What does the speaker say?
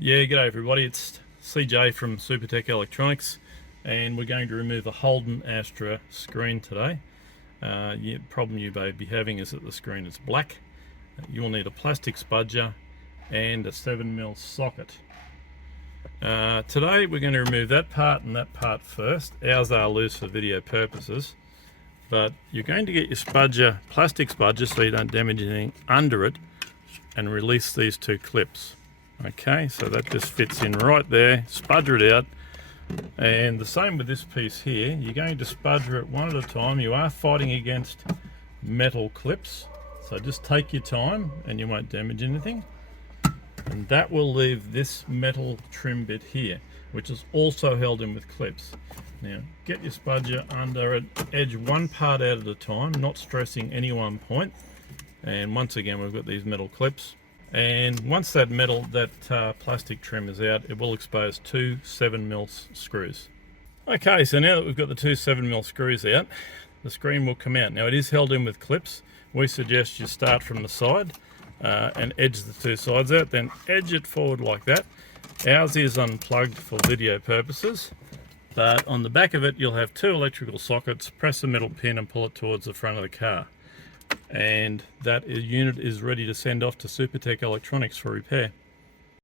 Yeah, g'day everybody, it's CJ from Supertech Electronics, and we're going to remove a Holden Astra screen today. The problem you may be having is that the screen is black. You will need a plastic spudger and a 7mm socket. Today we're going to remove that part and that part first. Ours are loose for video purposes, but you're going to get your spudger, plastic spudger, so you don't damage anything under it, and release these two clips. Okay, so that just fits in right there. Spudger it out, and the same with this piece here. You're going to spudger it one at a time. You are fighting against metal clips, so just take your time and you won't damage anything. And that will leave this metal trim bit here, which is also held in with clips. Now get your spudger under it, edge one part out at a time, not stressing any one point. And once again, we've got these metal clips. And once that plastic trim is out, it will expose two 7mm screws. Okay, so now that we've got the two 7mm screws out, the screen will come out. Now it is held in with clips. We suggest you start from the side and edge the two sides out, then edge it forward like that. Ours is unplugged for video purposes, but on the back of it you'll have two electrical sockets. Press the metal pin and pull it towards the front of the car, and that unit is ready to send off to Supertech Electronics for repair.